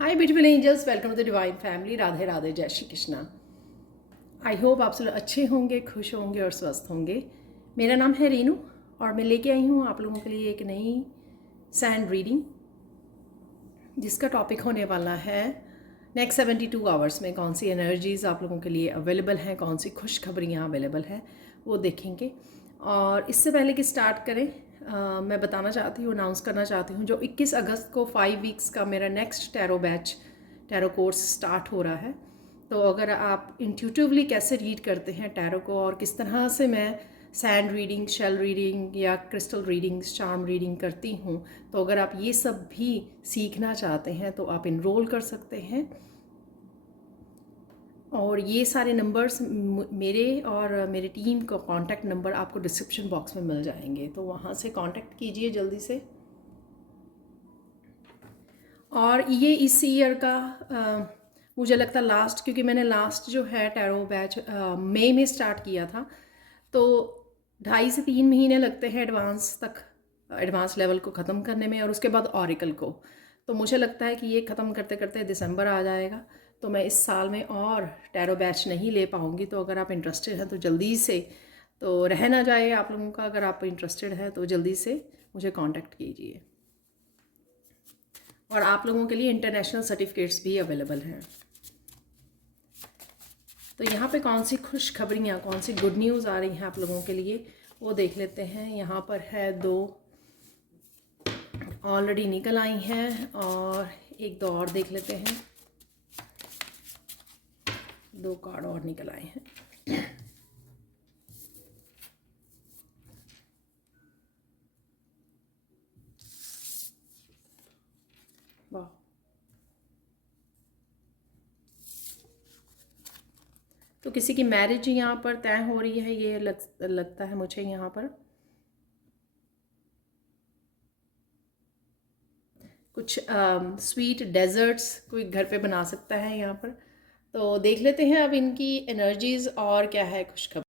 Hi beautiful angels, welcome to the divine family. Radhe Radhe, जय Shri Krishna. I hope आप सब अच्छे होंगे, खुश होंगे और स्वस्थ होंगे। मेरा नाम है रीनू और मैं लेके आई हूँ आप लोगों के लिए एक नई सैंड रीडिंग, जिसका टॉपिक होने वाला है नेक्स्ट 72 आवर्स में कौन सी एनर्जीज़ आप लोगों के लिए अवेलेबल हैं, कौन सी खुशखबरियाँ अवेलेबल हैं, वो देखेंगे। और इससे पहले कि स्टार्ट करें, मैं बताना चाहती हूँ, अनाउंस करना चाहती हूँ, जो 21 अगस्त को 5 वीक्स का मेरा next tarot batch, tarot course start हो रहा है। तो अगर आप इंट्यूटिवली कैसे रीड करते हैं टैरो को और किस तरह से मैं सैंड रीडिंग, शेल रीडिंग या क्रिस्टल रीडिंग्स, चार्म रीडिंग करती हूँ, तो अगर आप ये सब भी सीखना चाहते हैं तो आप इनरोल कर सकते हैं। और ये सारे नंबर्स मेरे और मेरे टीम का कांटेक्ट नंबर आपको डिस्क्रिप्शन बॉक्स में मिल जाएंगे, तो वहाँ से कांटेक्ट कीजिए जल्दी से। और ये इस ईयर का मुझे लगता लास्ट, क्योंकि मैंने लास्ट जो है टैरो बैच मई में स्टार्ट किया था, तो 2.5 से 3 महीने लगते हैं एडवांस लेवल को ख़त्म करने में, और उसके बाद ऑरिकल को। तो मुझे लगता है कि ये ख़त्म करते करते दिसंबर आ जाएगा, तो मैं इस साल में और टैरो बैच नहीं ले पाऊँगी। तो अगर आप इंटरेस्टेड हैं तो जल्दी से, तो रह ना जाए आप लोगों का, अगर आप इंटरेस्टेड हैं तो जल्दी से मुझे कांटेक्ट कीजिए। और आप लोगों के लिए इंटरनेशनल सर्टिफिकेट्स भी अवेलेबल हैं। तो यहाँ पे कौन सी खुशखबरियाँ, कौन सी गुड न्यूज़ आ रही हैं आप लोगों के लिए, वो देख लेते हैं। यहाँ पर है 2 ऑलरेडी निकल आई हैं, और एक दो और देख लेते हैं। 2 कार्ड और निकल आए हैं। वाह, तो किसी की मैरिज यहाँ पर तय हो रही है, ये लगता है मुझे। यहाँ पर कुछ स्वीट डेजर्ट्स कोई घर पे बना सकता है यहाँ पर। तो देख लेते हैं अब इनकी एनर्जीज और क्या है खुशखबरी।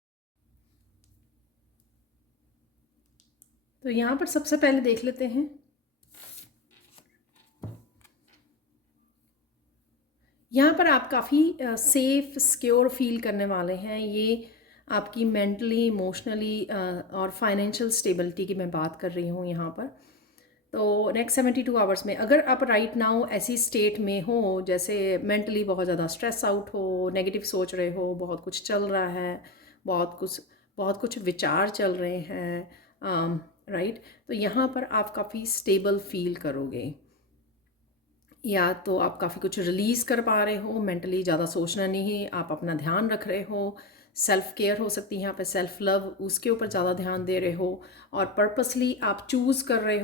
तो यहाँ पर सबसे पहले देख लेते हैं, यहाँ पर आप काफ़ी सेफ सिक्योर फील करने वाले हैं। ये आपकी मेंटली, इमोशनली और फाइनेंशियल स्टेबिलिटी की मैं बात कर रही हूँ यहाँ पर। तो नेक्स्ट 72 आवर्स में अगर आप राइट नाउ ऐसी स्टेट में हो, जैसे मेंटली बहुत ज़्यादा स्ट्रेस आउट हो, नेगेटिव सोच रहे हो, बहुत कुछ चल रहा है, बहुत कुछ विचार चल रहे हैं, राइट, तो यहाँ पर आप काफ़ी स्टेबल फील करोगे। या तो आप काफ़ी कुछ रिलीज़ कर पा रहे हो, मेंटली ज़्यादा सोचना नहीं, आप अपना ध्यान रख रहे हो, सेल्फ केयर हो सकती है यहाँ पे, सेल्फ लव, उसके ऊपर ज़्यादा ध्यान दे रहे हो। और पर्पसली आप चूज़ कर रहे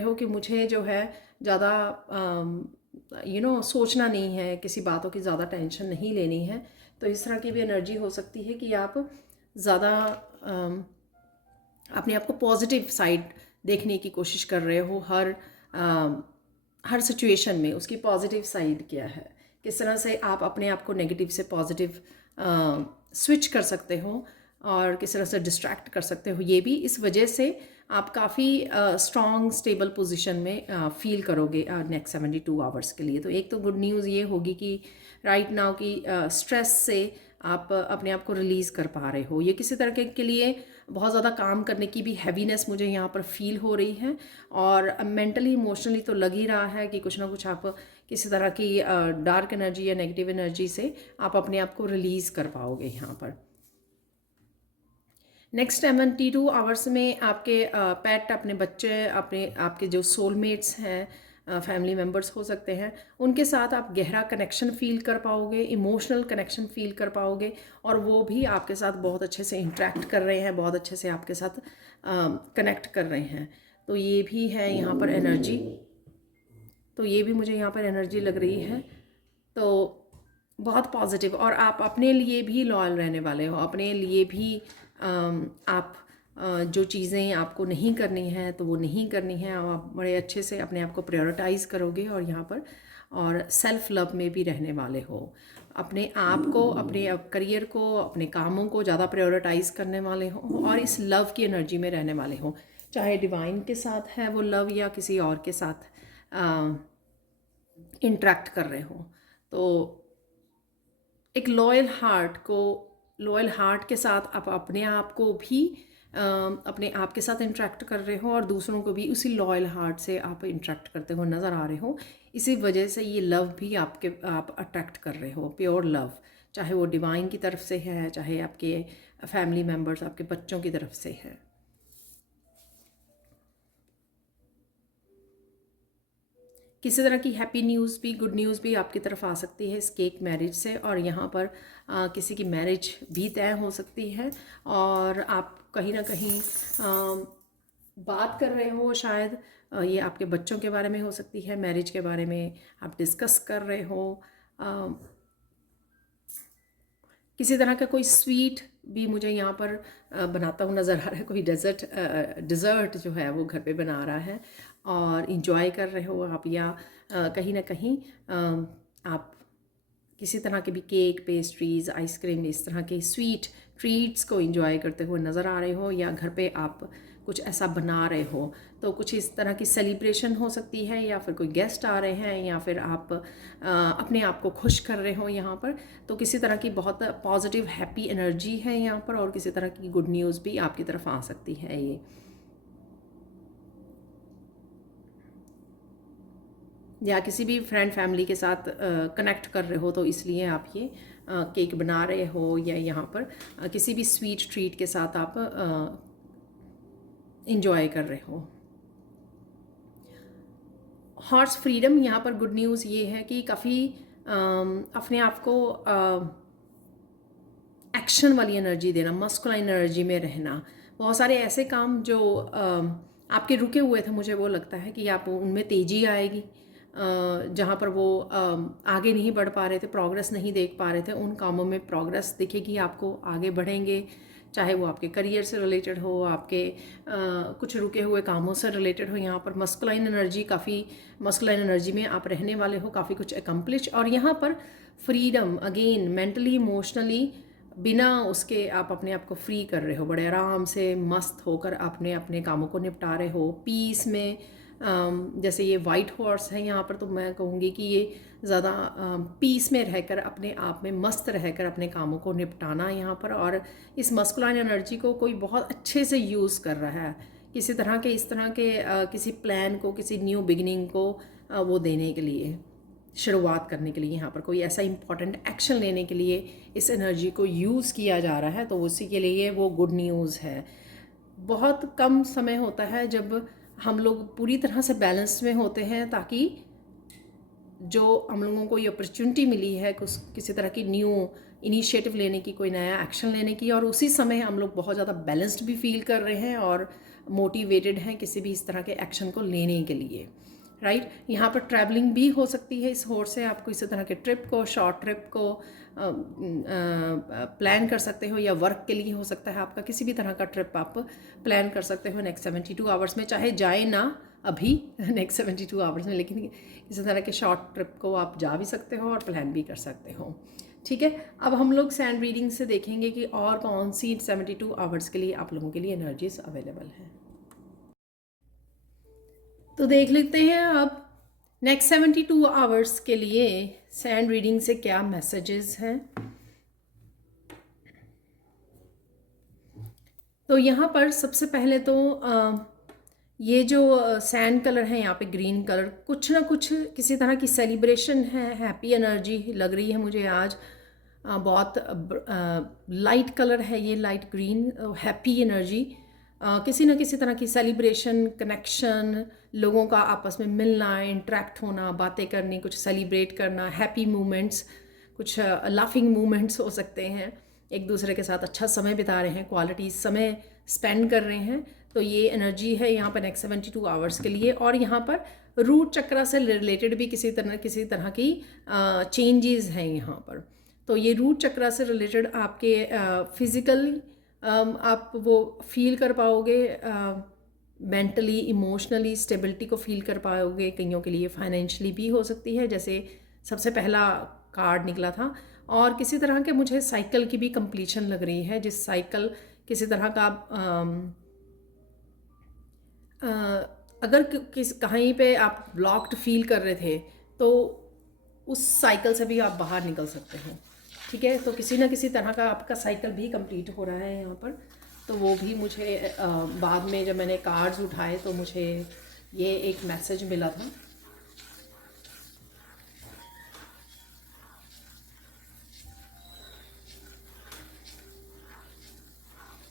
हो, कि मुझे जो है ज़्यादा सोचना नहीं है, किसी बातों की ज़्यादा टेंशन नहीं लेनी है। तो इस तरह की भी एनर्जी हो सकती है कि आप ज़्यादा अपने आप को पॉजिटिव साइड देखने की कोशिश कर रहे हो। हर सिचुएशन में उसकी पॉजिटिव साइड क्या है, किस तरह से आप अपने आप को नेगेटिव से पॉजिटिव स्विच कर सकते हो और किस तरह से डिस्ट्रैक्ट कर सकते हो। ये भी इस वजह से आप काफ़ी स्ट्रॉन्ग स्टेबल पोजीशन में फील करोगे नेक्स्ट 72 आवर्स के लिए। तो एक तो गुड न्यूज़ ये होगी कि राइट नाउ की स्ट्रेस से आप अपने आप को रिलीज़ कर पा रहे हो। ये किसी तरह के लिए बहुत ज़्यादा काम करने की भी हैवीनेस मुझे यहाँ पर फील हो रही है, और मेंटली इमोशनली तो लग ही रहा है कि कुछ ना कुछ आप किसी तरह की डार्क एनर्जी या नेगेटिव एनर्जी से आप अपने आप को रिलीज़ कर पाओगे यहाँ पर। नेक्स्ट 72 आवर्स में आपके पेट, अपने बच्चे, आपके जो सोलमेट्स हैं, फैमिली मेम्बर्स हो सकते हैं, उनके साथ आप गहरा कनेक्शन फील कर पाओगे, इमोशनल कनेक्शन फील कर पाओगे, और वो भी आपके साथ बहुत अच्छे से इंटरेक्ट कर रहे हैं, बहुत अच्छे से आपके साथ कनेक्ट कर रहे हैं। तो ये भी है यहाँ पर एनर्जी, तो ये भी मुझे यहाँ पर एनर्जी लग रही है। तो बहुत पॉजिटिव, और आप अपने लिए भी लॉयल रहने वाले हो, अपने लिए भी आप जो चीज़ें आपको नहीं करनी है तो वो नहीं करनी है, आप बड़े अच्छे से अपने आप को प्रायोरिटाइज़ करोगे, और यहाँ पर और सेल्फ लव में भी रहने वाले हो। अपने आप को, अपने करियर को, अपने कामों को ज़्यादा प्रायोरिटाइज़ करने वाले हो, और इस लव की एनर्जी में रहने वाले हो, चाहे डिवाइन के साथ है वो लव या किसी और के साथ इंटरेक्ट कर रहे हो। तो एक लॉयल हार्ट के साथ आप अपने आप को भी अपने आप के साथ इंटरेक्ट कर रहे हो और दूसरों को भी उसी लॉयल हार्ट से आप इंटरेक्ट करते हो नज़र आ रहे हो। इसी वजह से ये लव भी आप अट्रैक्ट कर रहे हो, प्योर लव, चाहे वो डिवाइन की तरफ से है, चाहे आपके फैमिली मेम्बर्स, आपके बच्चों की तरफ से है। किसी तरह की हैप्पी न्यूज़ भी, गुड न्यूज़ भी आपकी तरफ आ सकती है इस केक मैरिज से, और यहाँ पर किसी की मैरिज भी तय हो सकती है और आप कहीं ना कहीं बात कर रहे हो शायद, ये आपके बच्चों के बारे में हो सकती है, मैरिज के बारे में आप डिस्कस कर रहे हो। किसी तरह का कोई स्वीट भी मुझे यहाँ पर बनाता हुआ नज़र आ रहा है, कोई डिज़र्ट जो है वो घर पे बना रहा है और इंजॉय कर रहे हो आप, या कहीं ना कहीं आप किसी तरह के भी केक, पेस्ट्रीज़, आइसक्रीम, इस तरह के स्वीट ट्रीट्स को एंजॉय करते हुए नज़र आ रहे हो, या घर पे आप कुछ ऐसा बना रहे हो। तो कुछ इस तरह की सेलिब्रेशन हो सकती है, या फिर कोई गेस्ट आ रहे हैं, या फिर आप अपने आप को खुश कर रहे हो यहाँ पर। तो किसी तरह की बहुत पॉजिटिव हैप्पी एनर्जी है यहाँ पर, और किसी तरह की गुड न्यूज़ भी आपकी तरफ आ सकती है ये। या किसी भी फ्रेंड फैमिली के साथ कनेक्ट कर रहे हो, तो इसलिए आप ये केक बना रहे हो, या यहाँ पर किसी भी स्वीट ट्रीट के साथ आप इंजॉय कर रहे हो। हॉर्स फ्रीडम, यहाँ पर गुड न्यूज़ ये है कि काफ़ी अपने आप को एक्शन वाली एनर्जी देना, मस्कुलाइन एनर्जी में रहना। बहुत सारे ऐसे काम जो आपके रुके हुए थे, मुझे वो लगता है कि आप उनमें तेज़ी आएगी। जहाँ पर वो आगे नहीं बढ़ पा रहे थे, प्रोग्रेस नहीं देख पा रहे थे, उन कामों में प्रोग्रेस दिखेगी आपको, आगे बढ़ेंगे। चाहे वो आपके करियर से रिलेटेड हो, आपके कुछ रुके हुए कामों से रिलेटेड हो। यहाँ पर मस्कुलाइन एनर्जी, काफ़ी मस्कुलाइन एनर्जी में आप रहने वाले हो, काफ़ी कुछ अकम्प्लिश। और यहाँ पर फ्रीडम, अगेन मेंटली इमोशनली, बिना उसके आप अपने आप को फ्री कर रहे हो, बड़े आराम से मस्त होकर अपने अपने कामों को निपटा रहे हो पीस में। जैसे ये वाइट हॉर्स है यहाँ पर, तो मैं कहूँगी कि ये ज़्यादा पीस में रहकर, अपने आप में मस्त रहकर अपने कामों को निपटाना यहाँ पर। और इस मस्कुलाइन एनर्जी को कोई बहुत अच्छे से यूज़ कर रहा है, किसी तरह के इस तरह के किसी प्लान को, किसी न्यू बिगिनिंग को वो देने के लिए, शुरुआत करने के लिए, यहाँ पर कोई ऐसा इंपॉर्टेंट एक्शन लेने के लिए इस एनर्जी को यूज़ किया जा रहा है। तो उसी के लिए वो गुड न्यूज़ है। बहुत कम समय होता है जब हम लोग पूरी तरह से बैलेंस में होते हैं, ताकि जो हम लोगों को ये अपॉर्चुनिटी मिली है कुछ किसी तरह की न्यू इनिशिएटिव लेने की, कोई नया एक्शन लेने की, और उसी समय हम लोग बहुत ज़्यादा बैलेंस्ड भी फील कर रहे हैं और मोटिवेटेड हैं किसी भी इस तरह के एक्शन को लेने के लिए, राइट। यहाँ पर ट्रैवलिंग भी हो सकती है इस हॉर्स से, आपको इसी तरह के ट्रिप को, शॉर्ट ट्रिप को प्लान कर सकते हो, या वर्क के लिए हो सकता है आपका, किसी भी तरह का ट्रिप आप प्लान कर सकते हो नेक्स्ट 72 आवर्स में, चाहे जाए ना अभी नेक्स्ट 72 आवर्स में, लेकिन किसी तरह के शॉर्ट ट्रिप को आप जा भी सकते हो और प्लान भी कर सकते हो। ठीक है, अब हम लोग सैंड रीडिंग से देखेंगे कि और कौन सी 72 आवर्स के लिए आप लोगों के लिए एनर्जीज अवेलेबल हैं। तो देख लेते हैं अब नेक्स्ट 72 आवर्स के लिए सैंड रीडिंग से क्या मैसेजेस हैं। तो यहाँ पर सबसे पहले तो ये जो सैंड कलर है यहाँ पे, ग्रीन कलर, कुछ ना कुछ किसी तरह की सेलिब्रेशन है, हैप्पी एनर्जी लग रही है मुझे आज। बहुत लाइट कलर है ये, लाइट ग्रीन, हैप्पी एनर्जी, किसी न किसी तरह की सेलिब्रेशन, कनेक्शन, लोगों का आपस में मिलना, इंटरेक्ट होना, बातें करनी, कुछ सेलिब्रेट करना, हैप्पी मोमेंट्स, कुछ लाफिंग मोमेंट्स हो सकते हैं, एक दूसरे के साथ अच्छा समय बिता रहे हैं, क्वालिटी समय स्पेंड कर रहे हैं। तो ये एनर्जी है यहाँ पर नेक्स्ट 72 आवर्स के लिए। और यहाँ पर रूट चक्रा से रिलेटेड भी किसी तरह की चेंजेस हैं यहाँ पर। तो ये रूट चक्रा से रिलेटेड आपके फिज़िकली आप वो फील कर पाओगे, मेंटली इमोशनली स्टेबिलिटी को फील कर पाओगे। कईयों के लिए फाइनेंशियली भी हो सकती है, जैसे सबसे पहला कार्ड निकला था। और किसी तरह के मुझे साइकिल की भी कंप्लीशन लग रही है, जिस साइकिल किसी तरह का अगर कहीं पे आप ब्लॉक्ड फील कर रहे थे, तो उस साइकिल से भी आप बाहर निकल सकते हो। ठीक है, तो किसी ना किसी तरह का आपका साइकिल भी कंप्लीट हो रहा है यहाँ पर। तो वो भी मुझे बाद में जब मैंने कार्ड्स उठाए तो मुझे ये एक मैसेज मिला था।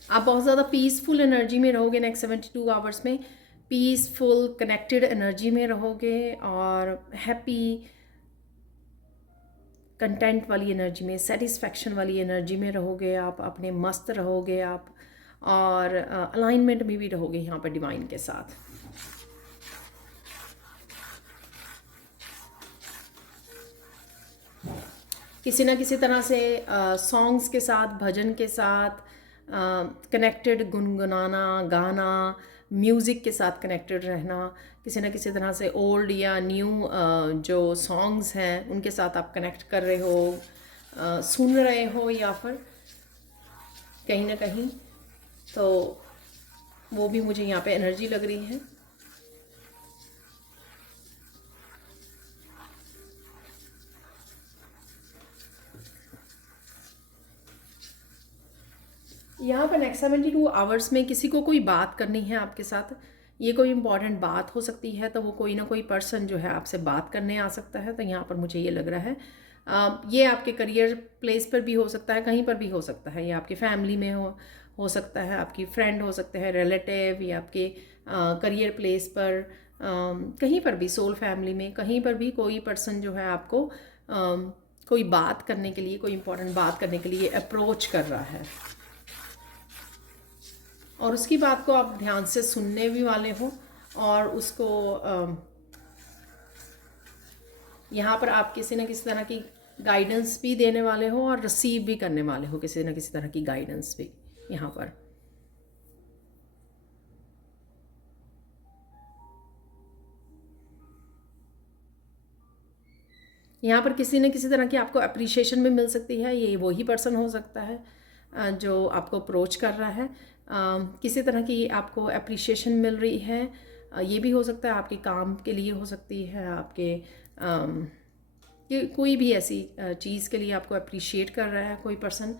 आप बहुत ज़्यादा पीसफुल एनर्जी में रहोगे नेक्स्ट 72 आवर्स में, पीसफुल कनेक्टेड एनर्जी में रहोगे और हैप्पी कंटेंट वाली एनर्जी में, सेटिस्फैक्शन वाली एनर्जी में रहोगे आप, अपने मस्त रहोगे आप, और अलाइनमेंट में भी रहोगे यहाँ पर डिवाइन के साथ। किसी ना किसी तरह से सॉन्ग्स के साथ, भजन के साथ कनेक्टेड, गुनगुनाना, गाना, म्यूज़िक के साथ कनेक्टेड रहना, किसी ना किसी तरह से ओल्ड या न्यू जो सॉन्ग्स हैं उनके साथ आप कनेक्ट कर रहे हो, सुन रहे हो, या फिर कहीं ना कहीं, तो वो भी मुझे यहाँ पे एनर्जी लग रही है। यहाँ पर नेक्स्ट 72 आवर्स में किसी को कोई बात करनी है आपके साथ, ये कोई इंपॉर्टेंट बात हो सकती है, तो वो कोई ना कोई पर्सन जो है आपसे बात करने आ सकता है। तो यहाँ पर मुझे ये लग रहा है ये आपके करियर प्लेस पर भी हो सकता है, कहीं पर भी हो सकता है, ये आपकी फैमिली में हो सकता है, आपकी फ्रेंड हो सकते हैं, रिलेटिव, या आपके करियर प्लेस पर, कहीं पर भी, सोल फैमिली में, कहीं पर भी कोई पर्सन जो है आपको कोई बात करने के लिए, कोई इंपॉर्टेंट बात करने के लिए अप्रोच कर रहा है, और उसकी बात को आप ध्यान से सुनने भी वाले हो, और उसको यहाँ पर आप किसी न किसी तरह की गाइडेंस भी देने वाले हो और रिसीव भी करने वाले हो किसी न किसी तरह की गाइडेंस भी यहाँ पर। यहाँ पर किसी न किसी तरह की आपको अप्रिशिएशन भी मिल सकती है, ये वही पर्सन हो सकता है जो आपको अप्रोच कर रहा है, किसी तरह की आपको अप्रिशिएशन मिल रही है, ये भी हो सकता है आपके काम के लिए हो सकती है, आपके कोई भी ऐसी चीज़ के लिए आपको अप्रिशिएट कर रहा है कोई पर्सन,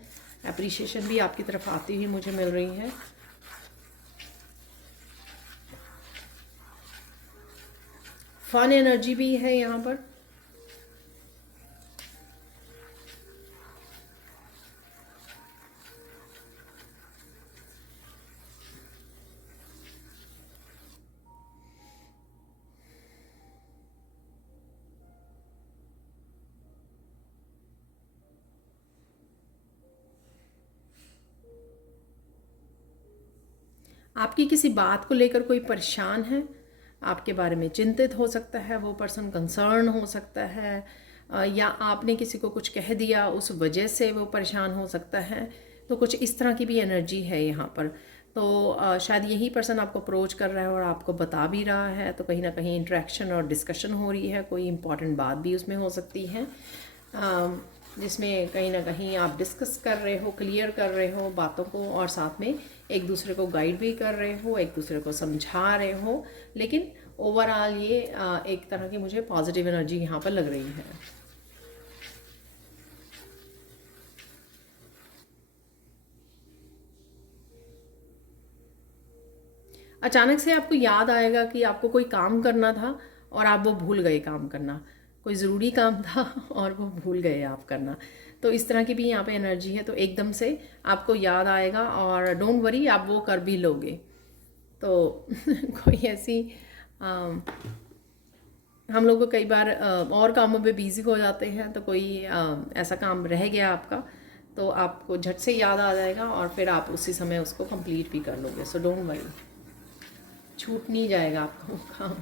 अप्रिशिएशन भी आपकी तरफ आती हुई मुझे मिल रही है। फन एनर्जी भी है यहाँ पर। आपकी किसी बात को लेकर कोई परेशान है, आपके बारे में चिंतित हो सकता है वो पर्सन, कंसर्न हो सकता है, या आपने किसी को कुछ कह दिया उस वजह से वो परेशान हो सकता है। तो कुछ इस तरह की भी एनर्जी है यहाँ पर। तो शायद यही पर्सन आपको अप्रोच कर रहा है और आपको बता भी रहा है, तो कहीं ना कहीं इंटरेक्शन और डिस्कशन हो रही है, कोई इंपॉर्टेंट बात भी उसमें हो सकती है, जिसमें कहीं ना कहीं आप डिस्कस कर रहे हो, क्लियर कर रहे हो बातों को, और साथ में एक दूसरे को गाइड भी कर रहे हो, एक दूसरे को समझा रहे हो। लेकिन ओवरऑल ये एक तरह की मुझे पॉजिटिव एनर्जी यहाँ पर लग रही है। अचानक से आपको याद आएगा कि आपको कोई काम करना था और आप वो भूल गए काम करना, कोई ज़रूरी काम था और वो भूल गए आप करना। तो इस तरह की भी यहाँ पे एनर्जी है, तो एकदम से आपको याद आएगा और डोंट वरी, आप वो कर भी लोगे। तो कोई ऐसी हम लोग को कई बार और कामों पे बिजी हो जाते हैं, तो कोई ऐसा काम रह गया आपका, तो आपको झट से याद आ जाएगा और फिर आप उसी समय उसको कंप्लीट भी कर लोगे। सो डोंट वरी, छूट नहीं जाएगा आपको काम।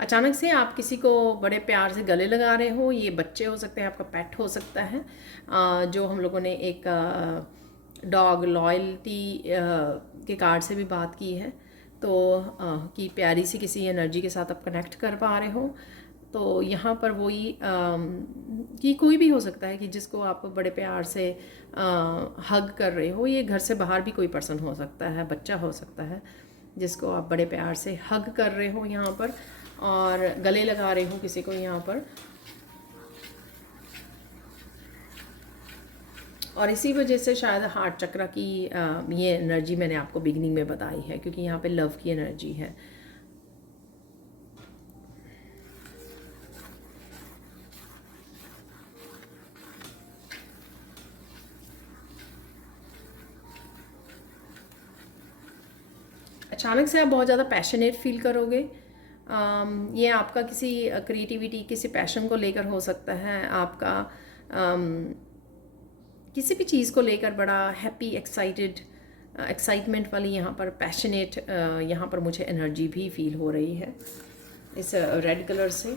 अचानक से आप किसी को बड़े प्यार से गले लगा रहे हो, ये बच्चे हो सकते हैं, आपका पेट हो सकता है, जो हम लोगों ने एक डॉग लॉयल्टी के कार्ड से भी बात की है, तो कि प्यारी सी किसी एनर्जी के साथ आप कनेक्ट कर पा रहे हो। तो यहाँ पर वही कि कोई भी हो सकता है कि जिसको आप बड़े प्यार से हग कर रहे हो, ये घर से बाहर भी कोई पर्सन हो सकता है, बच्चा हो सकता है जिसको आप बड़े प्यार से हग कर रहे हो यहाँ पर, और गले लगा रहे हो किसी को यहाँ पर। और इसी वजह से शायद हार्ट चक्र की ये एनर्जी मैंने आपको बिगनिंग में बताई है, क्योंकि यहाँ पे लव की एनर्जी है। अचानक से आप बहुत ज़्यादा पैशनेट फील करोगे। ये आपका किसी क्रिएटिविटी, किसी पैशन को लेकर हो सकता है, आपका किसी भी चीज़ को लेकर बड़ा हैप्पी, एक्साइटमेंट वाली यहाँ पर पैशनेट यहाँ पर मुझे एनर्जी भी फील हो रही है इस रेड कलर से।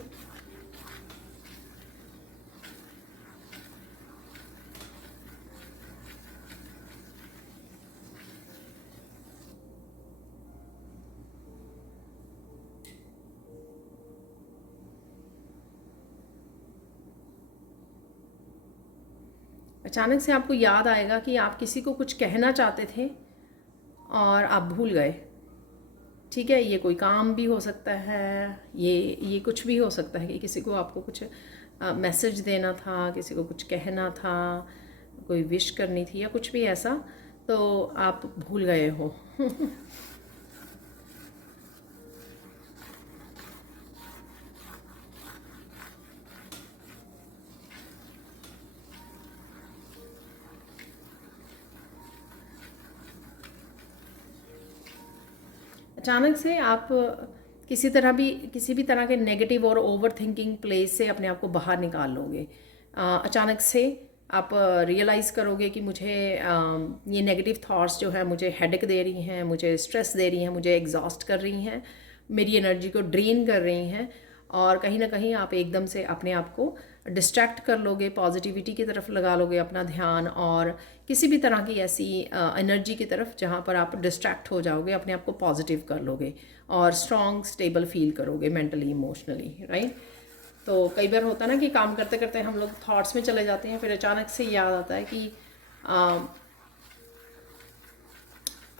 अचानक से आपको याद आएगा कि आप किसी को कुछ कहना चाहते थे और आप भूल गए। ठीक है, ये कोई काम भी हो सकता है, ये कुछ भी हो सकता है कि किसी को आपको कुछ मैसेज देना था, किसी को कुछ कहना था, कोई विश करनी थी या कुछ भी ऐसा, तो आप भूल गए हो। अचानक से आप किसी भी तरह के नेगेटिव और ओवर थिंकिंग प्लेस से अपने आप को बाहर निकाल लोगे। अचानक से आप रियलाइज़ करोगे कि मुझे ये नेगेटिव थॉट्स जो है मुझे हेडेक दे रही हैं, मुझे स्ट्रेस दे रही हैं, मुझे एग्जॉस्ट कर रही हैं, मेरी एनर्जी को ड्रेन कर रही हैं, और कहीं ना कहीं आप एकदम से अपने आप को डिस्ट्रैक्ट कर लोगे, पॉजिटिविटी की तरफ लगा लोगे अपना ध्यान, और किसी भी तरह की ऐसी एनर्जी की तरफ जहाँ पर आप डिस्ट्रैक्ट हो जाओगे, अपने आप को पॉजिटिव कर लोगे और स्ट्रॉन्ग स्टेबल फील करोगे मेंटली, इमोशनली, राइट। तो कई बार होता है ना कि काम करते करते हम लोग थॉट्स में चले जाते हैं, फिर अचानक से याद आता है कि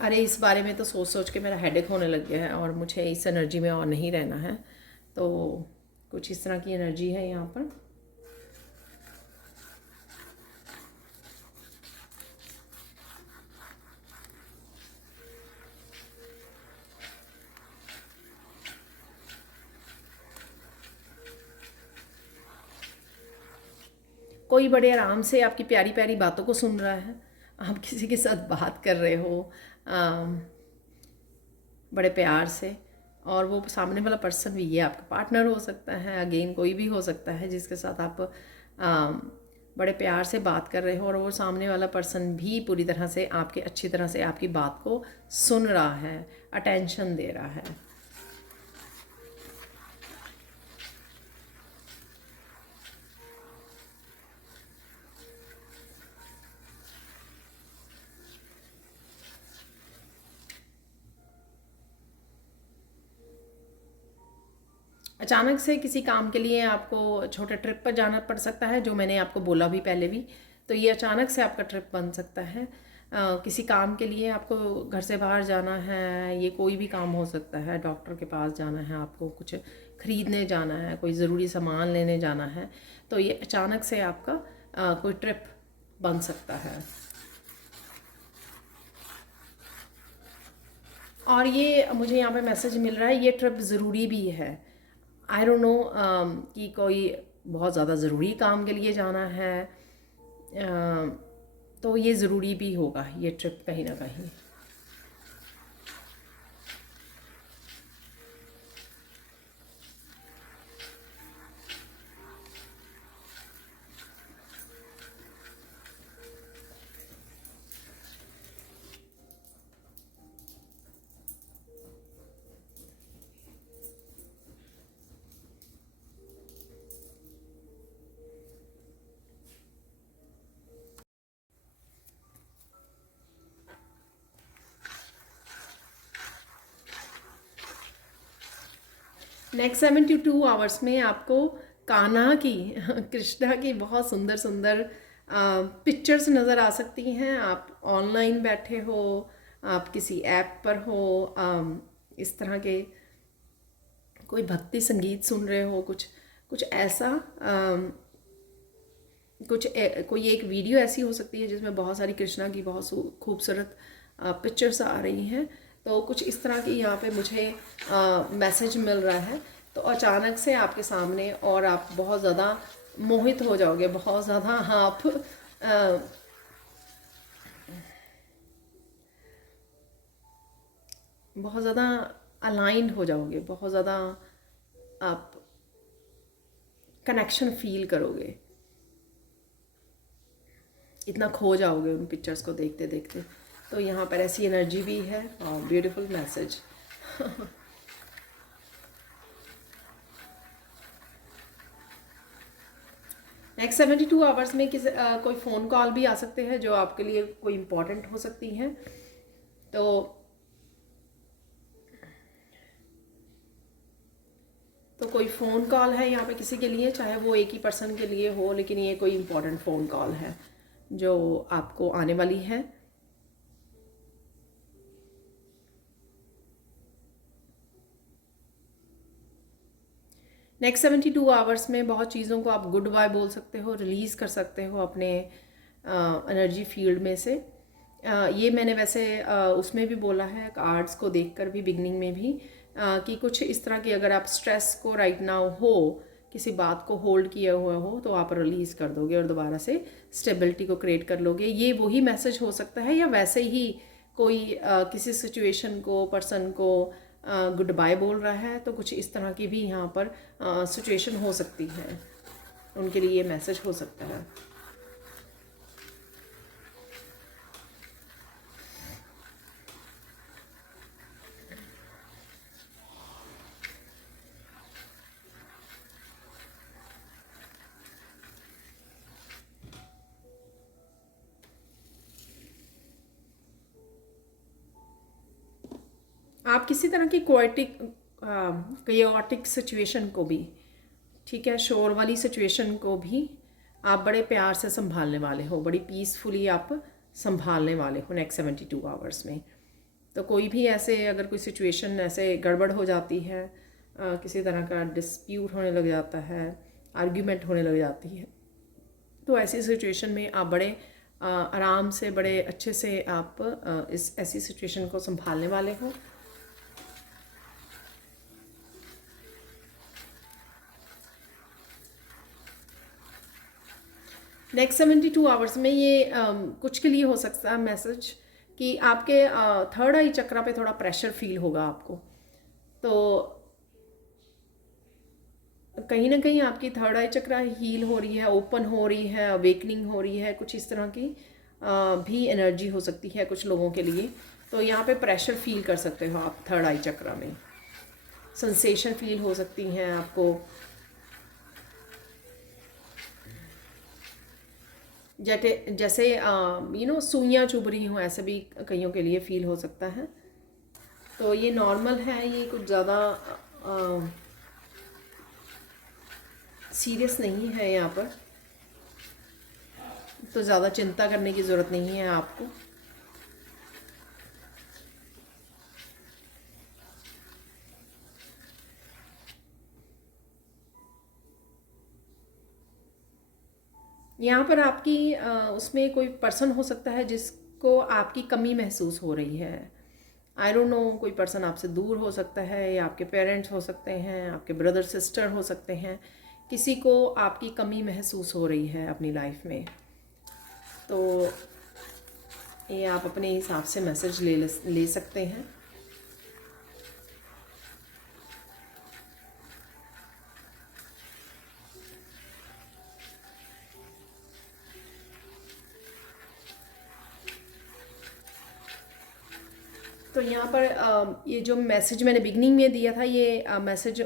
अरे इस बारे में तो सोच सोच के मेरा हेडेक होने लग गया है और मुझे इस एनर्जी में और नहीं रहना है। तो कुछ इस तरह की एनर्जी है यहाँ पर। कोई बड़े आराम से आपकी प्यारी प्यारी बातों को सुन रहा है, आप किसी के साथ बात कर रहे हो बड़े प्यार से, और वो सामने वाला पर्सन भी, ये आपका पार्टनर हो सकता है, अगेन कोई भी हो सकता है जिसके साथ आप बड़े प्यार से बात कर रहे हो, और वो सामने वाला पर्सन भी पूरी तरह से अच्छी तरह से आपकी बात को सुन रहा है, अटेंशन दे रहा है। अचानक से किसी काम के लिए आपको छोटे ट्रिप पर जाना पड़ सकता है, जो मैंने आपको बोला भी पहले भी। तो ये अचानक से आपका ट्रिप बन सकता है। किसी काम के लिए आपको घर से बाहर जाना है, ये कोई भी काम हो सकता है, डॉक्टर के पास जाना है, आपको कुछ ख़रीदने जाना है, कोई ज़रूरी सामान लेने जाना है, तो ये अचानक से आपका कोई ट्रिप बन सकता है। और ये मुझे यहाँ पे मैसेज मिल रहा है, ये ट्रिप ज़रूरी भी है। आई डोंट नो कि कोई बहुत ज़्यादा ज़रूरी काम के लिए जाना है, तो ये ज़रूरी भी होगा ये ट्रिप कहीं ना कहीं। नेक्स्ट 72 आवर्स में आपको कान्हा की कृष्णा की बहुत सुंदर सुंदर पिक्चर्स नज़र आ सकती हैं। आप ऑनलाइन बैठे हो, आप किसी ऐप पर हो, इस तरह के कोई भक्ति संगीत सुन रहे हो, कुछ कुछ ऐसा, कोई एक वीडियो ऐसी हो सकती है जिसमें बहुत सारी कृष्णा की बहुत खूबसूरत पिक्चर्स आ रही हैं। तो कुछ इस तरह की यहाँ पे मुझे मैसेज मिल रहा है। तो अचानक से आपके सामने, और आप बहुत ज़्यादा मोहित हो जाओगे, बहुत ज़्यादा आप बहुत ज़्यादा अलाइंड हो जाओगे, बहुत ज़्यादा आप कनेक्शन फील करोगे, इतना खो जाओगे उन पिक्चर्स को देखते देखते। तो यहाँ पर ऐसी एनर्जी भी है। Beautiful message. नेक्स्ट 72 आवर्स में कोई फ़ोन कॉल भी आ सकते हैं जो आपके लिए कोई इम्पोर्टेंट हो सकती हैं। तो कोई फ़ोन कॉल है यहाँ पे किसी के लिए, चाहे वो एक ही पर्सन के लिए हो, लेकिन ये कोई इम्पोर्टेंट फ़ोन कॉल है जो आपको आने वाली है। नेक्स्ट 72 आवर्स में बहुत चीज़ों को आप गुड बाय बोल सकते हो, रिलीज़ कर सकते हो अपने एनर्जी फील्ड में से। ये मैंने वैसे उसमें भी बोला है, कार्ड्स को देखकर भी, बिगनिंग में भी, कि कुछ इस तरह की अगर आप स्ट्रेस को राइट नाउ हो, किसी बात को होल्ड किया हुआ हो, तो आप रिलीज़ कर दोगे और दोबारा से स्टेबिलिटी को क्रिएट कर लोगे। ये वही मैसेज हो सकता है, या वैसे ही कोई किसी सिचुएशन को, पर्सन को गुड बाय बोल रहा है। तो कुछ इस तरह की भी यहाँ पर सिचुएशन हो सकती है, उनके लिए ये मैसेज हो सकता है। आप किसी तरह की क्वाइटिक सिचुएशन को भी, ठीक है, शोर वाली सिचुएशन को भी आप बड़े प्यार से संभालने वाले हो, बड़ी पीसफुली आप संभालने वाले हो नेक्स्ट 72 आवर्स में। तो कोई भी ऐसे अगर कोई सिचुएशन ऐसे गड़बड़ हो जाती है, किसी तरह का डिस्प्यूट होने लग जाता है, आर्ग्यूमेंट होने लग जाती है, तो ऐसी सिचुएशन में आप बड़े आराम से, बड़े अच्छे से आप इस ऐसी सिचुएशन को संभालने वाले हो। नेक्स्ट 72 आवर्स में ये कुछ के लिए हो सकता है मैसेज कि आपके थर्ड आई चक्रा पे थोड़ा प्रेशर फील होगा आपको। तो कहीं ना कहीं आपकी थर्ड आई चक्रा हील हो रही है, ओपन हो रही है, अवेकनिंग हो रही है, कुछ इस तरह की भी एनर्जी हो सकती है कुछ लोगों के लिए। तो यहाँ पे प्रेशर फील कर सकते हो आप थर्ड आई चक्रा में, सेंसेशन फील हो सकती हैं आपको, जैसे सुइयाँ चुभ रही हों, ऐसे भी कईयों के लिए फील हो सकता है। तो ये नॉर्मल है, ये कुछ ज़्यादा सीरियस नहीं है यहाँ पर, तो ज़्यादा चिंता करने की ज़रूरत नहीं है आपको। यहाँ पर आपकी उसमें कोई पर्सन हो सकता है जिसको आपकी कमी महसूस हो रही है। आई डोंट नो, कोई पर्सन आपसे दूर हो सकता है, या आपके पेरेंट्स हो सकते हैं, आपके ब्रदर सिस्टर हो सकते हैं। किसी को आपकी कमी महसूस हो रही है अपनी लाइफ में। तो ये आप अपने हिसाब से मैसेज ले सकते हैं। तो यहाँ पर ये जो मैसेज मैंने बिगनिंग में दिया था, ये मैसेज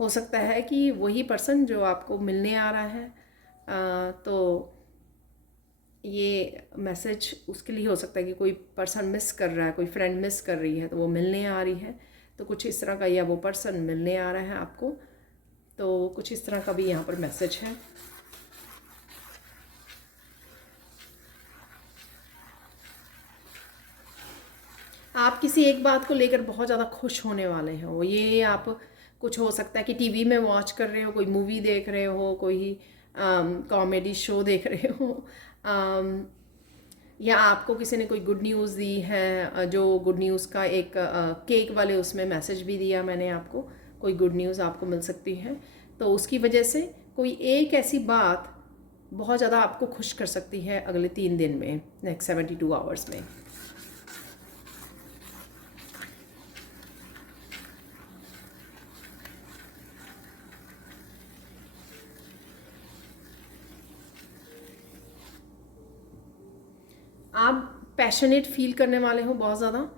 हो सकता है कि वही पर्सन जो आपको मिलने आ रहा है, तो ये मैसेज उसके लिए हो सकता है कि कोई पर्सन मिस कर रहा है, कोई फ्रेंड मिस कर रही है, तो वो मिलने आ रही है। तो कुछ इस तरह का या वो पर्सन मिलने आ रहा है आपको, तो कुछ इस तरह का भी यहाँ पर मैसेज है। आप किसी एक बात को लेकर बहुत ज़्यादा खुश होने वाले हो। ये आप कुछ हो सकता है कि टीवी में वॉच कर रहे हो, कोई मूवी देख रहे हो, कोई कॉमेडी शो देख रहे हो, अम, या आपको किसी ने कोई गुड न्यूज़ दी है, जो गुड न्यूज़ का एक केक वाले उसमें मैसेज भी दिया मैंने आपको, कोई गुड न्यूज़ आपको मिल सकती है। तो उसकी वजह से कोई एक ऐसी बात बहुत ज़्यादा आपको खुश कर सकती है अगले 3 दिन में, नेक्स्ट 72 आवर्स में। आप पैशनेट फील करने वाले हो बहुत ज़्यादा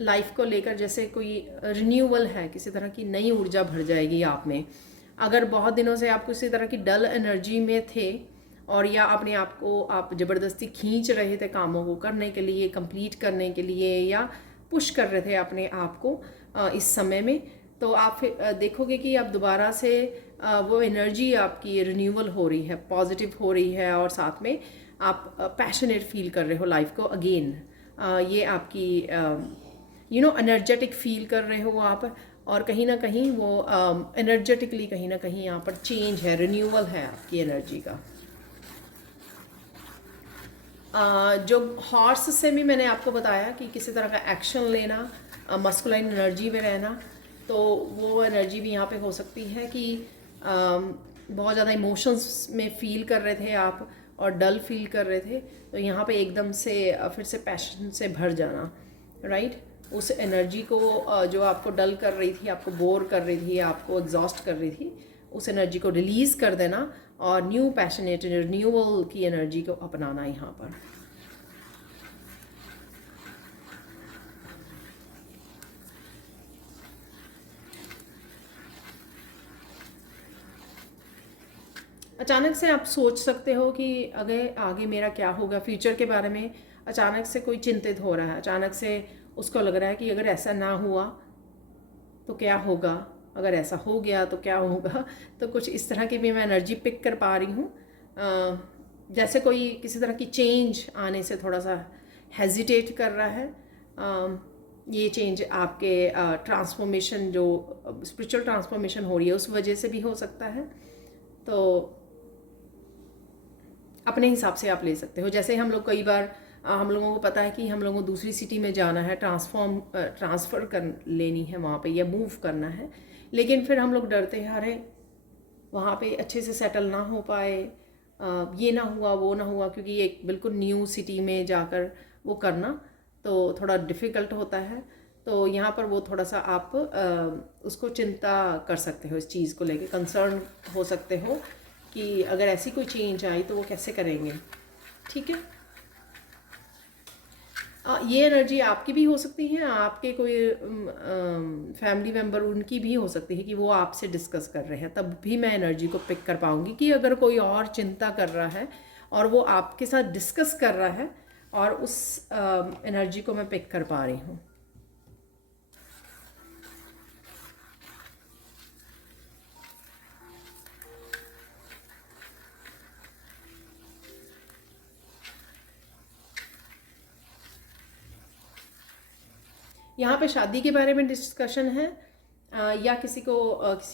लाइफ को लेकर, जैसे कोई रिन्यूअल है, किसी तरह की नई ऊर्जा भर जाएगी आप में। अगर बहुत दिनों से आप किसी तरह की डल एनर्जी में थे और या अपने आप को आप ज़बरदस्ती खींच रहे थे कामों को करने के लिए, कंप्लीट करने के लिए, या पुश कर रहे थे अपने आप को इस समय में, तो आप फिर देखोगे कि अब दोबारा से वो एनर्जी आपकी रिन्यूअल हो रही है, पॉजिटिव हो रही है, और साथ में आप पैशनेट फील कर रहे हो लाइफ को अगेन। ये आपकी एनर्जेटिक फील कर रहे हो आप, और कहीं ना कहीं वो एनर्जेटिकली कहीं ना कहीं यहाँ पर चेंज है, रिन्यूअल है आपकी एनर्जी का। जो हॉर्स से भी मैंने आपको बताया कि किसी तरह का एक्शन लेना, मस्कुलाइन एनर्जी में रहना, तो वो एनर्जी भी यहाँ पे हो सकती है कि बहुत ज़्यादा इमोशंस में फील कर रहे थे आप और डल फील कर रहे थे, तो यहाँ पे एकदम से फिर से पैशन से भर जाना, राइट। उस एनर्जी को जो आपको डल कर रही थी, आपको बोर कर रही थी, आपको एग्जॉस्ट कर रही थी, उस एनर्जी को रिलीज़ कर देना और न्यू पैशनेट रिन्यूअल की एनर्जी को अपनाना यहाँ पर। अचानक से आप सोच सकते हो कि अगर आगे मेरा क्या होगा, फ्यूचर के बारे में अचानक से कोई चिंतित हो रहा है, अचानक से उसको लग रहा है कि अगर ऐसा ना हुआ तो क्या होगा, अगर ऐसा हो गया तो क्या होगा। तो कुछ इस तरह की भी मैं एनर्जी पिक कर पा रही हूँ, जैसे कोई किसी तरह की चेंज आने से थोड़ा सा हेजिटेट कर रहा है। ये चेंज आपके ट्रांसफॉर्मेशन, जो स्पिरिचुअल ट्रांसफॉर्मेशन हो रही है, उस वजह से भी हो सकता है। तो अपने हिसाब से आप ले सकते हो। जैसे हम लोग कई बार हम लोगों को पता है कि हम लोगों को दूसरी सिटी में जाना है, ट्रांसफ़र कर लेनी है वहाँ पे, या मूव करना है, लेकिन फिर हम लोग डरते हैं, अरे वहाँ पे अच्छे से सेटल ना हो पाए, ये ना हुआ, वो ना हुआ, क्योंकि एक बिल्कुल न्यू सिटी में जाकर वो करना तो थोड़ा डिफ़िकल्ट होता है। तो यहाँ पर वो थोड़ा सा आप उसको चिंता कर सकते हो, इस चीज़ को लेके कंसर्न हो सकते हो कि अगर ऐसी कोई चेंज आई तो वो कैसे करेंगे, ठीक है। ये एनर्जी आपकी भी हो सकती है, आपके कोई फैमिली मेम्बर उनकी भी हो सकती है कि वो आपसे डिस्कस कर रहे हैं, तब भी मैं एनर्जी को पिक कर पाऊँगी कि अगर कोई और चिंता कर रहा है और वो आपके साथ डिस्कस कर रहा है, और उस एनर्जी को मैं पिक कर पा रही हूँ। यहाँ पे शादी के बारे में डिस्कशन है, या किसी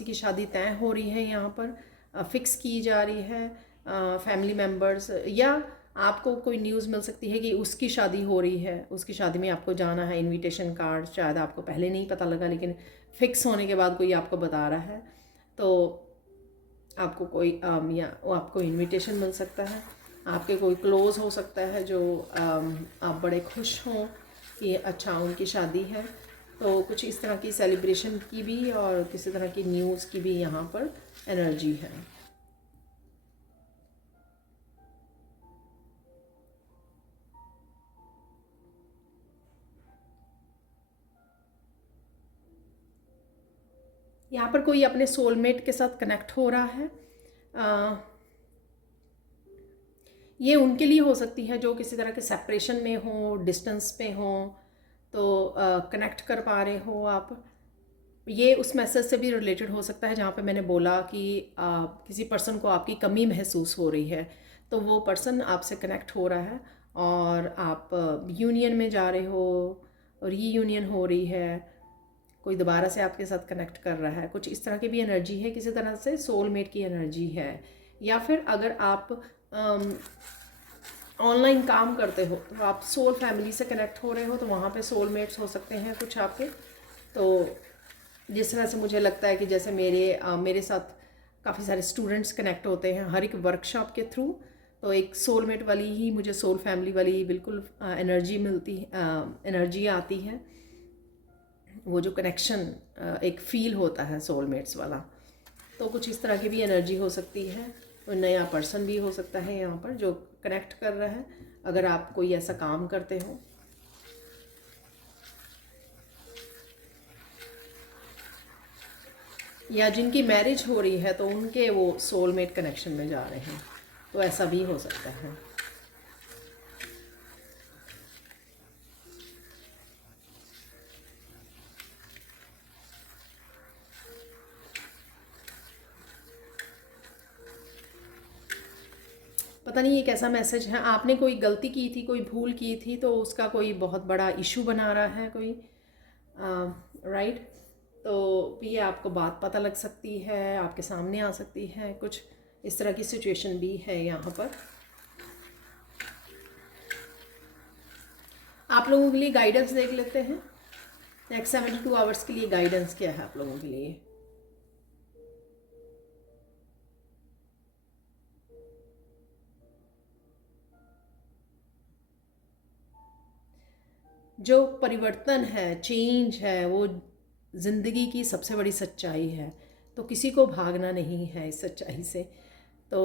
की शादी तय हो रही है, यहाँ पर फिक्स की जा रही है, फैमिली मेम्बर्स, या आपको कोई न्यूज़ मिल सकती है कि उसकी शादी हो रही है, उसकी शादी में आपको जाना है, इनविटेशन कार्ड शायद आपको पहले नहीं पता लगा, लेकिन फिक्स होने के बाद कोई आपको बता रहा है, तो आपको कोई या वो आपको इनविटेशन मिल सकता है। आपके कोई क्लोज़ हो सकता है जो आप बड़े खुश हों कि अच्छा उनकी शादी है, तो कुछ इस तरह की सेलिब्रेशन की भी और किसी तरह की न्यूज़ की भी यहाँ पर एनर्जी है। यहाँ पर कोई अपने सोलमेट के साथ कनेक्ट हो रहा है, ये उनके लिए हो सकती है जो किसी तरह के सेपरेशन में हो, डिस्टेंस पे हो, तो कनेक्ट कर पा रहे हो आप। ये उस मैसेज से भी रिलेटेड हो सकता है जहाँ पे मैंने बोला कि किसी पर्सन को आपकी कमी महसूस हो रही है, तो वो पर्सन आपसे कनेक्ट हो रहा है और आप यूनियन में जा रहे हो और रीयूनियन हो रही है, कोई दोबारा से आपके साथ कनेक्ट कर रहा है, कुछ इस तरह की भी एनर्जी है, किसी तरह से सोलमेट की एनर्जी है। या फिर अगर आप ऑनलाइन काम करते हो तो आप सोल फैमिली से कनेक्ट हो रहे हो, तो वहाँ पे सोलमेट्स हो सकते हैं कुछ आपके। तो जिस तरह से मुझे लगता है कि जैसे मेरे साथ काफ़ी सारे स्टूडेंट्स कनेक्ट होते हैं हर एक वर्कशॉप के थ्रू, तो एक सोलमेट वाली ही मुझे सोल फैमिली वाली बिल्कुल एनर्जी मिलती, एनर्जी आती है, वो जो कनेक्शन एक फ़ील होता है सोलमेट्स वाला। तो कुछ इस तरह की भी एनर्जी हो सकती है। कोई नया पर्सन भी हो सकता है यहाँ पर जो कनेक्ट कर रहा है, अगर आप कोई ऐसा काम करते हो। या जिनकी मैरिज हो रही है तो उनके वो सोलमेट कनेक्शन में जा रहे हैं, तो ऐसा भी हो सकता है। पता नहीं ये कैसा मैसेज है, आपने कोई गलती की थी, कोई भूल की थी, तो उसका कोई बहुत बड़ा इशू बना रहा है कोई, राइट। तो ये आपको बात पता लग सकती है, आपके सामने आ सकती है, कुछ इस तरह की सिचुएशन भी है यहाँ पर। आप लोगों के लिए गाइडेंस देख लेते हैं। नेक्स्ट 72 आवर्स के लिए गाइडेंस क्या है आप लोगों के लिए। जो परिवर्तन है, चेंज है, वो ज़िंदगी की सबसे बड़ी सच्चाई है, तो किसी को भागना नहीं है इस सच्चाई से। तो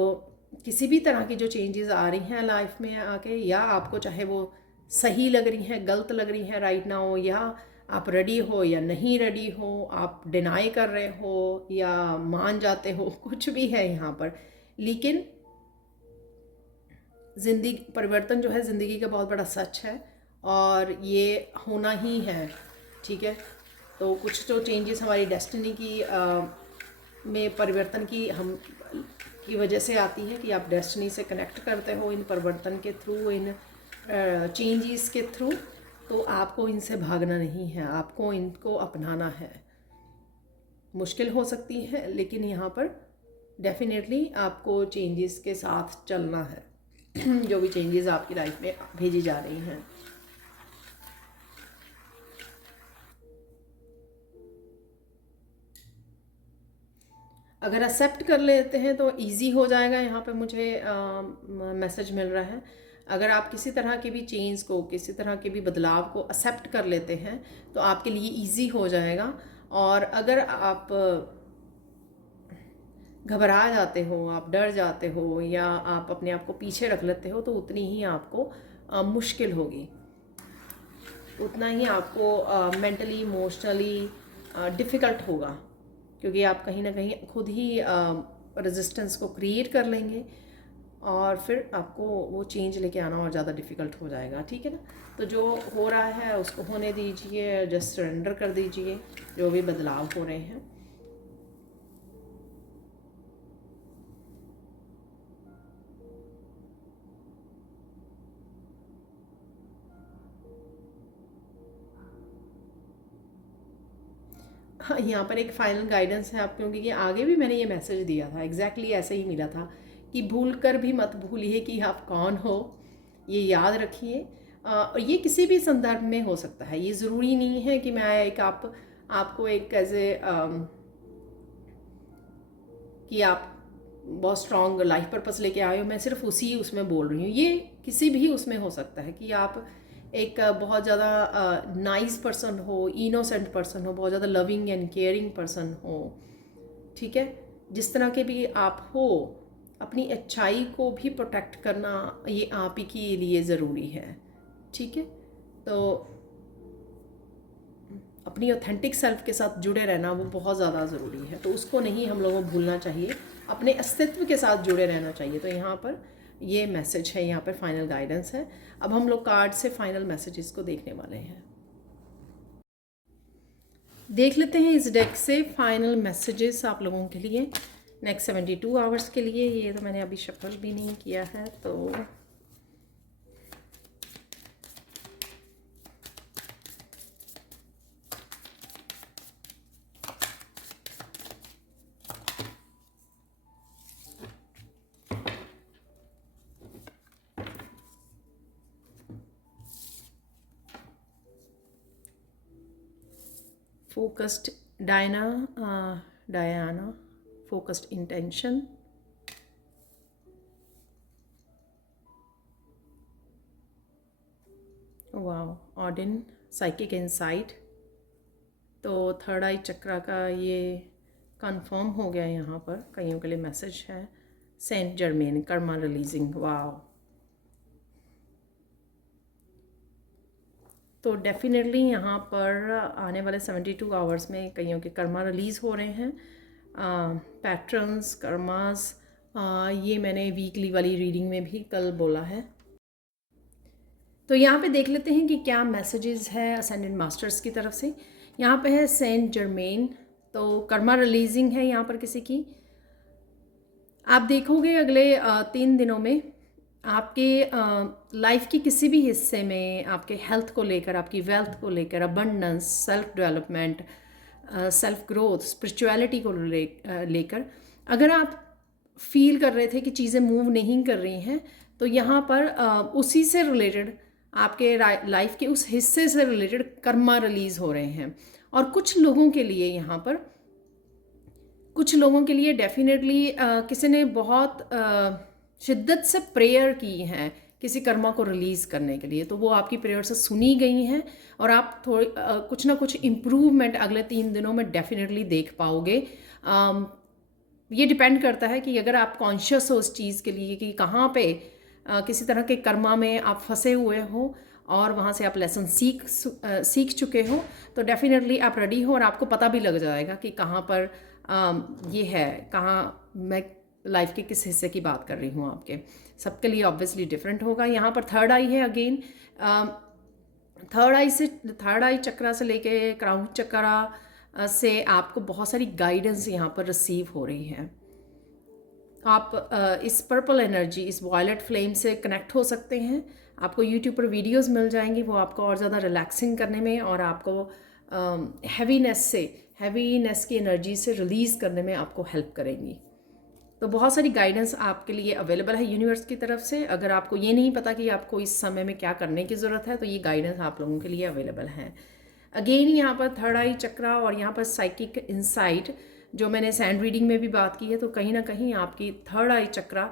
किसी भी तरह की जो चेंजेस आ रही हैं लाइफ में आके, या आपको चाहे वो सही लग रही हैं, गलत लग रही हैं राइट नाउ, या आप रेडी हो या नहीं रेडी हो, आप डिनाई कर रहे हो या मान जाते हो, कुछ भी है यहाँ पर, लेकिन ज़िंदगी परिवर्तन जो है ज़िंदगी का बहुत बड़ा सच है और ये होना ही है, ठीक है। तो कुछ जो चेंजेस हमारी डेस्टिनी की में परिवर्तन की वजह से आती है कि आप डेस्टिनी से कनेक्ट करते हो इन परिवर्तन के थ्रू, इन चेंजेस के थ्रू। तो आपको इनसे भागना नहीं है, आपको इनको अपनाना है। मुश्किल हो सकती है लेकिन यहाँ पर डेफिनेटली आपको चेंजेस के साथ चलना है जो भी चेंजेस आपकी लाइफ में भेजी जा रही हैं। अगर एक्सेप्ट कर लेते हैं तो इजी हो जाएगा, यहाँ पे मुझे मैसेज मिल रहा है। अगर आप किसी तरह के भी चेंज को, किसी तरह के भी बदलाव को एक्सेप्ट कर लेते हैं तो आपके लिए इजी हो जाएगा। और अगर आप घबरा जाते हो, आप डर जाते हो या आप अपने आप को पीछे रख लेते हो, तो उतनी ही आपको मुश्किल होगी, उतना ही आपको मेंटली इमोशनली डिफ़िकल्ट होगा, क्योंकि आप कहीं ना कहीं खुद ही रेजिस्टेंस को क्रिएट कर लेंगे और फिर आपको वो चेंज लेके आना और ज़्यादा डिफ़िकल्ट हो जाएगा, ठीक है ना। तो जो हो रहा है उसको होने दीजिए, जस्ट सरेंडर कर दीजिए जो भी बदलाव हो रहे हैं। हाँ, यहाँ पर एक फाइनल गाइडेंस है आप, क्योंकि आगे भी मैंने ये मैसेज दिया था, एग्जैक्टली ऐसे ही मिला था कि भूल कर भी मत भूलिए कि आप कौन हो, ये याद रखिए। और ये किसी भी संदर्भ में हो सकता है, ये ज़रूरी नहीं है कि मैं एक आपको एक ऐसे कि आप बहुत स्ट्रॉन्ग लाइफ पर्पस लेके आए हो, मैं सिर्फ उसी उसमें बोल रही हूँ। ये किसी भी उसमें हो सकता है कि आप एक बहुत ज़्यादा नाइस पर्सन हो, इनोसेंट पर्सन हो, बहुत ज़्यादा लविंग एंड केयरिंग पर्सन हो, ठीक है। जिस तरह के भी आप हो, अपनी अच्छाई को भी प्रोटेक्ट करना ये आप ही के लिए ज़रूरी है, ठीक है। तो अपनी ऑथेंटिक सेल्फ के साथ जुड़े रहना वो बहुत ज़्यादा ज़रूरी है, तो उसको नहीं हम लोगों को भूलना चाहिए, अपने अस्तित्व के साथ जुड़े रहना चाहिए। तो यहाँ पर ये मैसेज है, यहाँ पर फाइनल गाइडेंस है। अब हम लोग कार्ड से फाइनल मैसेजेस को देखने वाले हैं। देख लेते हैं इस डेक से फाइनल मैसेजेस आप लोगों के लिए नेक्स्ट 72 आवर्स के लिए। ये तो मैंने अभी शफल भी नहीं किया है, तो focused Diana focused intention, wow ऑडिन psychic insight. तो थर्ड आई चक्रा का ये कंफर्म हो गया यहाँ पर, कईयों के लिए मैसेज है। Saint Germain karma releasing, wow. तो डेफिनेटली यहाँ पर आने वाले 72 आवर्स में कईयों के कर्मा रिलीज़ हो रहे हैं। पैटर्न्स कर्मास, ये मैंने वीकली वाली रीडिंग में भी कल बोला है। तो यहाँ पे देख लेते हैं कि क्या मैसेजेस है असेंडेंट मास्टर्स की तरफ से। यहाँ पे है सेंट जर्मेन, तो कर्मा रिलीजिंग है यहाँ पर किसी की। आप देखोगे अगले 3 दिनों में आपके लाइफ की किसी भी हिस्से में, आपके हेल्थ को लेकर, आपकी वेल्थ को लेकर, abundance, self development, self growth, spirituality को लेकर अगर आप फील कर रहे थे कि चीज़ें मूव नहीं कर रही हैं, तो यहाँ पर उसी से रिलेटेड, आपके लाइफ के उस हिस्से से रिलेटेड कर्मा रिलीज़ हो रहे हैं। और कुछ लोगों के लिए यहाँ पर, कुछ लोगों के लिए डेफिनेटली किसी ने बहुत शिद्दत से प्रेयर की है किसी कर्मा को रिलीज़ करने के लिए, तो वो आपकी प्रेयर से सुनी गई हैं और आप थोड़ी कुछ ना कुछ इम्प्रूवमेंट अगले 3 दिनों में डेफिनेटली देख पाओगे। ये डिपेंड करता है कि अगर आप कॉन्शियस हो उस चीज़ के लिए कि कहाँ पे किसी तरह के कर्मा में आप फंसे हुए हो और वहाँ से आप लेसन सीख चुके हो, तो डेफिनेटली आप रेडी हो और आपको पता भी लग जाएगा कि कहाँ पर ये है, कहाँ मैं लाइफ के किस हिस्से की बात कर रही हूँ। आपके सबके लिए ऑब्वियसली डिफरेंट होगा। यहाँ पर थर्ड आई है अगेन, थर्ड आई चक्रा से लेके क्राउन चक्रा से आपको बहुत सारी गाइडेंस यहाँ पर रिसीव हो रही है। आप इस पर्पल एनर्जी, इस वॉयलेट फ्लेम से कनेक्ट हो सकते हैं। आपको यूट्यूब पर वीडियोस मिल जाएंगी, वो आपको और ज़्यादा रिलैक्सिंग करने में और आपको हैवीनेस की एनर्जी से रिलीज़ करने में आपको हेल्प करेंगी। तो बहुत सारी गाइडेंस आपके लिए अवेलेबल है यूनिवर्स की तरफ से। अगर आपको ये नहीं पता कि आपको इस समय में क्या करने की ज़रूरत है, तो ये गाइडेंस आप लोगों के लिए अवेलेबल है। अगेन यहाँ पर थर्ड आई चक्रा और यहाँ पर साइकिक इंसाइट, जो मैंने सैंड रीडिंग में भी बात की है, तो कहीं ना कहीं आपकी थर्ड आई चक्रा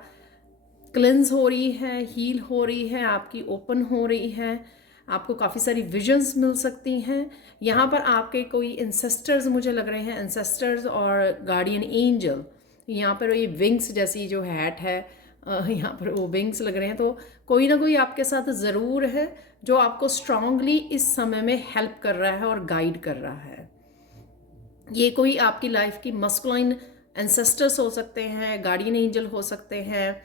क्लेंस हो रही है, हील हो रही है, आपकी ओपन हो रही है। आपको काफ़ी सारी विजन्स मिल सकती हैं। यहाँ पर आपके कोई एंसेस्टर्स मुझे लग रहे हैं, एंसेस्टर्स और गार्डियन एंजल, यहाँ पर ये विंग्स जैसी जो हैट है, यहाँ पर वो विंग्स लग रहे हैं। तो कोई ना कोई आपके साथ ज़रूर है जो आपको स्ट्रांगली इस समय में हेल्प कर रहा है और गाइड कर रहा है। ये कोई आपकी लाइफ की मस्कुलाइन एंसेस्टर्स हो सकते हैं, गार्डियन एंजल हो सकते हैं,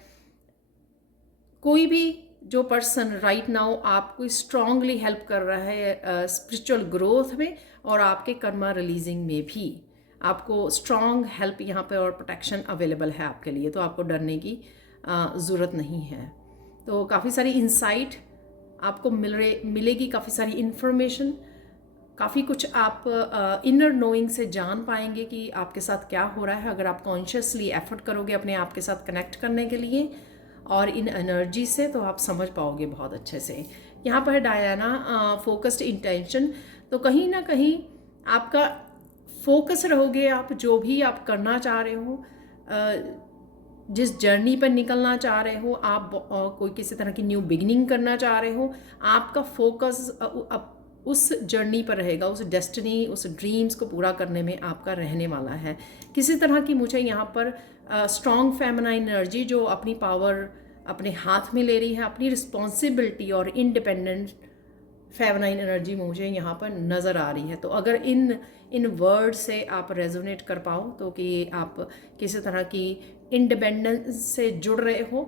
कोई भी जो पर्सन राइट नाउ आपको स्ट्रांगली हेल्प कर रहा है स्पिरिचुअल ग्रोथ में और आपके कर्मा रिलीजिंग में भी आपको स्ट्रांग हेल्प यहाँ पे और प्रोटेक्शन अवेलेबल है आपके लिए। तो आपको डरने की ज़रूरत नहीं है। तो काफ़ी सारी इंसाइट आपको मिलेगी, काफ़ी सारी इन्फॉर्मेशन, काफ़ी कुछ आप इनर नोइंग से जान पाएंगे कि आपके साथ क्या हो रहा है। अगर आप कॉन्शियसली एफर्ट करोगे अपने आप के साथ कनेक्ट करने के लिए और इन एनर्जी से, तो आप समझ पाओगे बहुत अच्छे से। यहाँ पर है डायना फोकस्ड इंटेंशन, तो कहीं ना कहीं आपका फोकस रहोगे आप जो भी आप करना चाह रहे हो, जिस जर्नी पर निकलना चाह रहे हो आप, कोई किसी तरह की न्यू बिगिनिंग करना चाह रहे हो, आपका फोकस उस जर्नी पर रहेगा, उस डेस्टिनी, उस ड्रीम्स को पूरा करने में आपका रहने वाला है। किसी तरह की मुझे यहाँ पर स्ट्रॉन्ग फेमिनाइन एनर्जी जो अपनी पावर अपने हाथ में ले रही है, अपनी रिस्पॉन्सिबिलिटी और इंडिपेंडेंट फेमिनाइन एनर्जी मुझे यहाँ पर नज़र आ रही है। तो अगर इन वर्ड से आप रेजोनेट कर पाओ, तो कि आप किसी तरह की इंडिपेंडेंस से जुड़ रहे हो,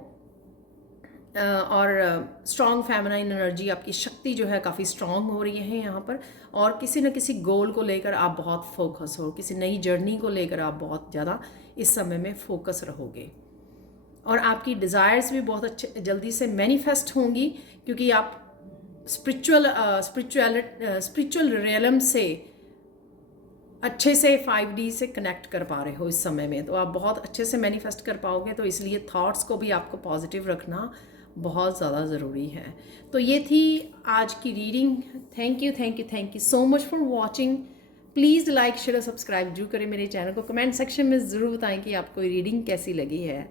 और स्ट्रॉन्ग फेमिनाइन एनर्जी, आपकी शक्ति जो है काफ़ी स्ट्रॉन्ग हो रही है यहाँ पर। और किसी न किसी गोल को लेकर आप बहुत फोकस हो, किसी नई जर्नी को लेकर आप बहुत ज़्यादा इस समय में फोकस रहोगे। और आपकी डिज़ायर्स भी बहुत अच्छे जल्दी से मैनिफेस्ट होंगी, क्योंकि आप स्पिरिचुअल रियलम से अच्छे से 5D से कनेक्ट कर पा रहे हो इस समय में, तो आप बहुत अच्छे से मैनिफेस्ट कर पाओगे। तो इसलिए थॉट्स को भी आपको पॉजिटिव रखना बहुत ज़्यादा ज़रूरी है। तो ये थी आज की reading. Thank you so much for watching. Please like share और सब्सक्राइब जरूर करें मेरे चैनल को। कमेंट सेक्शन में ज़रूर बताएं कि आपको ये रीडिंग कैसी लगी है।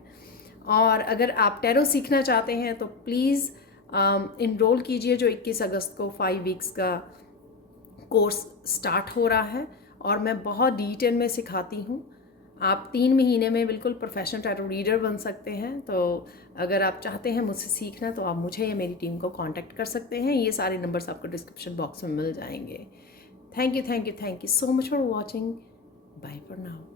और अगर आप टैरो सीखना चाहते हैं तो प्लीज़ इनरोल कीजिए। जो 21 अगस्त को 5 वीक्स का कोर्स स्टार्ट हो रहा है और मैं बहुत डिटेल में सिखाती हूँ। आप 3 महीने में बिल्कुल प्रोफेशनल टैरो रीडर बन सकते हैं। तो अगर आप चाहते हैं मुझसे सीखना तो आप मुझे या मेरी टीम को कांटेक्ट कर सकते हैं। ये सारे नंबर्स आपको डिस्क्रिप्शन बॉक्स में मिल जाएंगे। Thank you so much for watching. Bye for now.